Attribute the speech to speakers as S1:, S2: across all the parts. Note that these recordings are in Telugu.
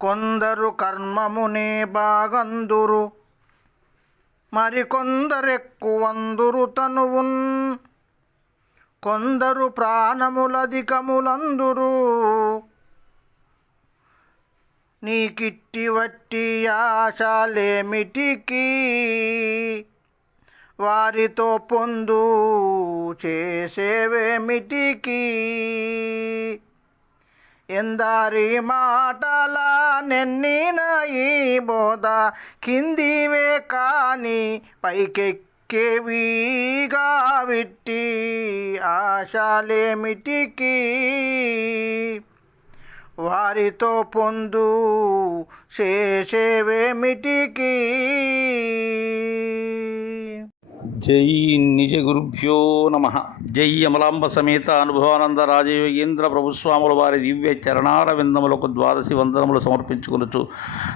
S1: కొందరు కర్మమునే బాగందురు మరికొందరెక్కువందురు తనువున్. కొందరు ప్రాణములధికములందురు నీకిట్టి వట్టి ఆశలేమిటికి? వారితో పొందు చేసేవేమిటికి? ఎందరి మాటల నెన్నిన ఈ బోధ కిందివే కాని పైకెక్కేవిగా విట్టి ఆశలేమిటికి? వారితో పొందు చేసేవేమిటికి
S2: జై నిజ గురుభ్యో నమ. జై అమలాంబ సమేత అనుభవానంద రాజయోగేంద్ర ప్రభుస్వాముల వారి దివ్య చరణార విందములకు ద్వాదశి వందనములు సమర్పించుకొనొచ్చు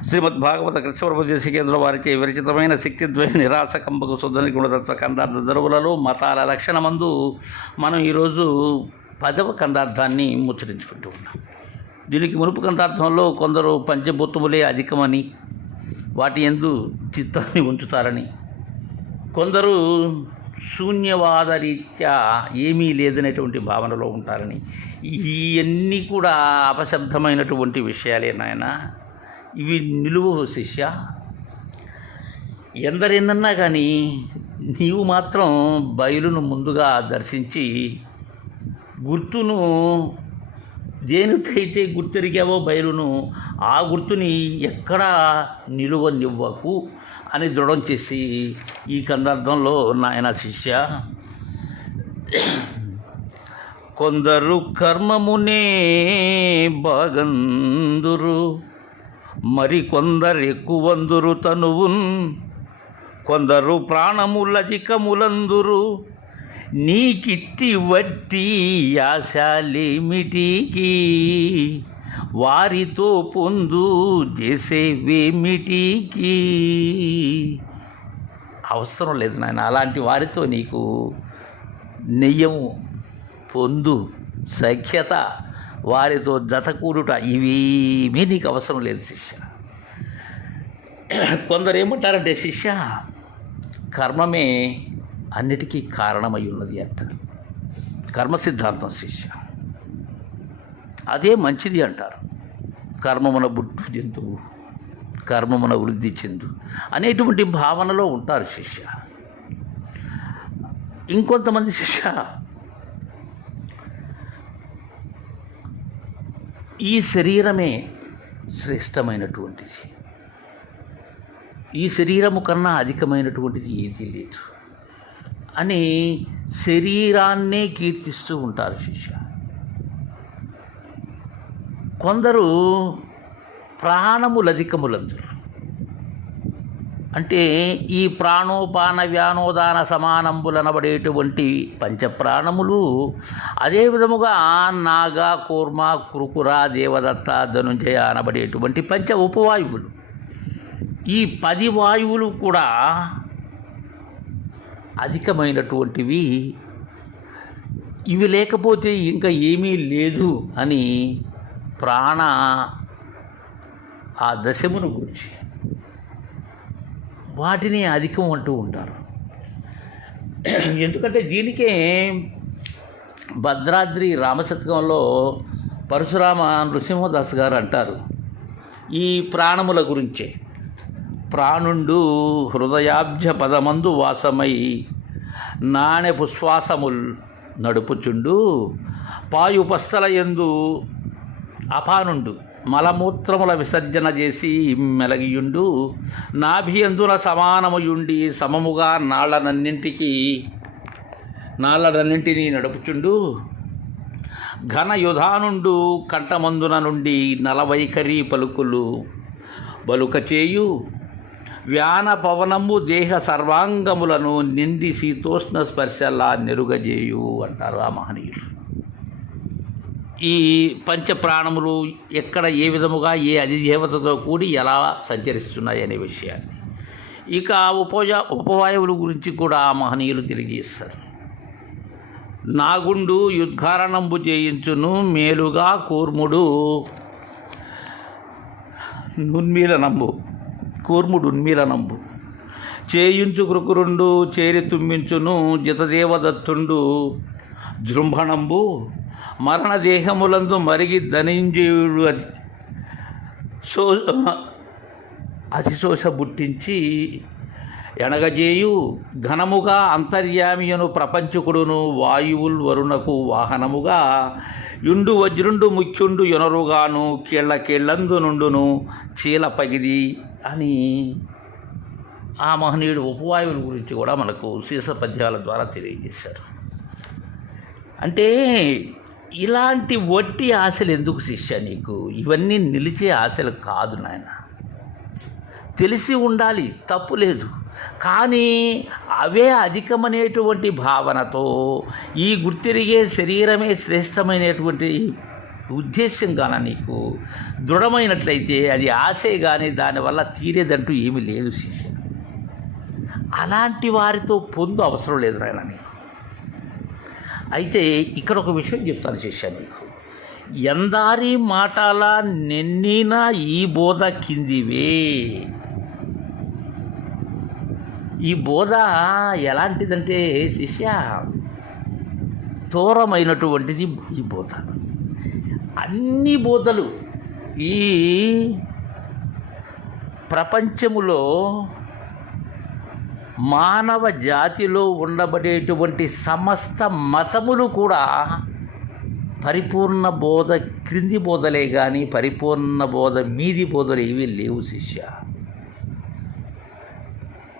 S2: శ్రీమద్ భాగవత కృష్ణప్రభు దేశికేంద్ర వారిచే విరచితమైన శక్తిద్వయ నిరాశ కంపకు శుద్ధని గుణతత్వ కందార్థ దరువులలో మతాల లక్షణమందు మనం ఈరోజు పదవ కందార్థాన్ని ముచ్చరించుకుంటూ ఉన్నాం. దీనికి మునుపు కందార్థంలో కొందరు పంచభూతములే అధికమని వాటి ఎందు చిత్తాన్ని ఉంచుతారని కొందరు శూన్యవాద రీత్యా ఏమీ లేదనేటువంటి భావనలో ఉంటారని. ఇవన్నీ కూడా అపశబ్దమైనటువంటి విషయాలే నాయన. ఇవి నిలువు శిష్య. ఎందరెన్నన్నా కానీ నీవు మాత్రం బయలును ముందుగా దర్శించి గుర్తును దేనికైతే గుర్తెరిగావో బయలును ఆ గుర్తుని ఎక్కడా నిలువనివ్వకు అని దృఢం చేసి ఈ కందార్థంలో నాయన శిష్య కొందరు కర్మమునే బాగందురు మరి కొందరు ఎక్కువందురు తనువున్ కొందరు ప్రాణములధికములందురు నీకిట్టి వట్టి ఆశాలేమిటికి? వారితో పొందు చేసేవేమిటికి? అవసరం లేదు నాయన అలాంటి వారితో నీకు నెయ్యము పొందు సఖ్యత వారితో జతకూడుట ఇవేమీ నీకు అవసరం లేదు శిష్య. కొందరు ఏమంటారంటే శిష్య కర్మమే అన్నిటికీ కారణమై ఉన్నది అంట. కర్మ సిద్ధాంతం శిష్య. అదే మంచిది అంటారు. కర్మమున బుట్టు జంతువు కర్మమున వృద్ధి చెందు అనేటువంటి భావనలో ఉంటారు శిష్య. ఇంకొంతమంది శిష్య ఈ శరీరమే శ్రేష్టమైనటువంటిది. ఈ శరీరము కన్నా అధికమైనటువంటిది ఏదీ లేదు. అని శరీరాన్నే కీర్తిస్తూ ఉంటారు శిష్య. కొందరు ప్రాణములధికములందరు. అంటే ఈ ప్రాణోపాన వ్యానోదాన సమానంబులనబడేటువంటి పంచప్రాణములు అదే విధముగా నాగ కూర్మ కురుకుర దేవదత్త ధనుంజయ అనబడేటువంటి పంచ ఉపవాయువులు. ఈ పది వాయువులు కూడా అధికమైనటువంటివి. ఇవి లేకపోతే ఇంకా ఏమీ లేదు అని ప్రాణ ఆ దశమును గురించి వాటిని అధికం అంటూ ఉంటారు. ఎందుకంటే దీనికే భద్రాద్రి రామశతకంలో పరశురామ నృసింహదాస్ గారు అంటారు. ఈ ప్రాణముల గురించే. ప్రాణుండు హృదయాబ్జ పదమందు వాసమై నాణె పుశ్వాసముల్ నడుపుచుండు. పాయుపస్థల ఎందు అపానుండు. మలమూత్రముల విసర్జన చేసి మెలగియుండు. నాభియందున సమానముయుండి సమముగా నాళ్ళనన్నింటికి నాళ్ళనన్నింటినీ నడుపుచుండు. ఘన యుధానుండు కంఠమందున నుండి నలవైఖరి పలుకులు బలుక చేయు వ్యాన పవనము దేహ సర్వాంగములను నిండి శీతోష్ణ స్పర్శలా నెరుగజేయు అంటారు ఆ మహనీయులు ఈ పంచప్రాణములు ఎక్కడ ఏ విధముగా ఏ అధిదేవతతో కూడి ఎలా సంచరిస్తున్నాయి అనే విషయాన్ని. ఇక ఉపజ ఉపవాయువుల గురించి కూడా ఆ మహనీయులు తెలియజేస్తారు. నాగుండు యుద్ధారణంబు చేయించును మేలుగా కూర్ముడు నున్మీలనంబు. కూర్ముడు ఉన్మీలనంబు చేయించు కృకురుండు చేరి తుమ్మించును జితదేవదత్తుండు. జృంభణంబు మరణ దేహములందు మరిగి ధనంజయుడు అది. సో అతిశోష బుట్టించి ఎనగజేయు ఘనముగా అంతర్యామియను ప్రపంచకుడును వాయువుల్ వరుణకు వాహనముగా. యుండు వజ్రుండు ముఖ్యుండు యొనరుగాను కీళ్ళ కీళ్ళందు నుండును చీల పగిది. అని ఆ మహనీయుడు ఉపవాయువుల గురించి కూడా మనకు శీర్ష పద్యాల ద్వారా తెలియజేశారు. అంటే ఇలాంటి వట్టి ఆశలు ఎందుకు శిష్య నీకు? ఇవన్నీ నిలిచే ఆశలు కాదు నాయన. తెలిసి ఉండాలి తప్పు లేదు. కానీ అవే అధికమనేటువంటి భావనతో ఈ గుర్తిరిగే శరీరమే శ్రేష్టమైనటువంటి ఉద్దేశ్యం కాన నీకు? దృఢమైనట్లయితే అది ఆశే కానీ దానివల్ల తీరేదంటూ ఏమీ లేదు శిష్య. అలాంటి వారితో పొందు అవసరం లేదు నాయన నీకు. అయితే ఇక్కడ ఒక విషయం చెప్తాను శిష్య నీకు. ఎందారి మాటల నిన్నీనా ఈ బోధ కిందివే. ఈ బోధ ఎలాంటిదంటే శిష్య దూరమైనటువంటిది ఈ బోధ. అన్ని బోధలు ఈ ప్రపంచములో మానవ జాతిలో ఉండబడేటువంటి సమస్త మతములు కూడా పరిపూర్ణ బోధ క్రింది బోధలే కానీ పరిపూర్ణ బోధ మీది బోధలు ఇవి లేవు శిష్య.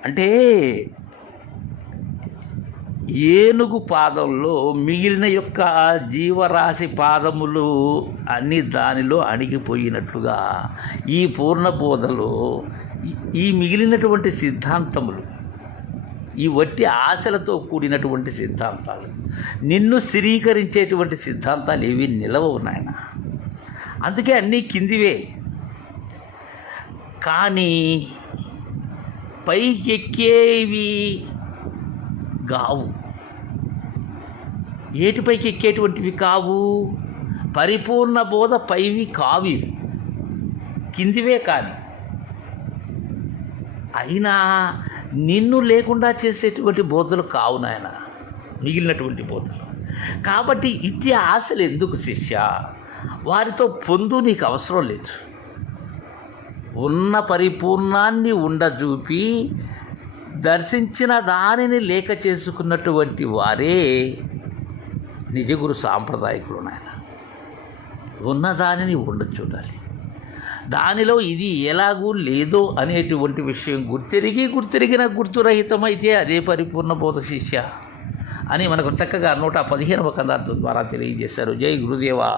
S2: అంటే ఏనుగు పాదంలో మిగిలిన యొక్క జీవరాశి పాదములు అన్ని దానిలో అణిగిపోయినట్లుగా ఈ పూర్ణ బోధలో ఈ- మిగిలినటువంటి సిద్ధాంతములు ఈ వట్టి ఆశలతో కూడినటువంటి సిద్ధాంతాలు నిన్ను స్థిరీకరించేటువంటి సిద్ధాంతాలు ఏవి నిలవవు నాయన. అందుకే అన్నీ కిందివే. కానీ పైకెక్కేవి గావు. ఏటిపైకి ఎక్కేటువంటివి కావు? పరిపూర్ణ బోధ పైవి కావు ఇవి కిందివే కానీ. అయినా నిన్ను లేకుండా చేసేటువంటి బోధలు కావు నాయన. మిగిలినటువంటి బోధలు. కాబట్టి ఇట్టి ఆశలు ఎందుకు శిష్య? వారితో పొందు నీకు అవసరం లేదు. ఉన్న పరిపూర్ణాన్ని ఉండజూపి దర్శించిన దానిని లేఖ చేసుకున్నటువంటి వారే నిజగురు సాంప్రదాయకులు నాయన. ఉన్న దానిని ఉండ చూడాలి. దానిలో ఇది ఎలాగూ లేదో అనేటువంటి విషయం గుర్తెరిగి గుర్తెరిగిన గుర్తురహితమైతే అదే పరిపూర్ణ బోధ శిష్య అని మనకు చక్కగా నూట పదిహేనవ కదార్థం ద్వారా తెలియజేశారు. జై గురుదేవా.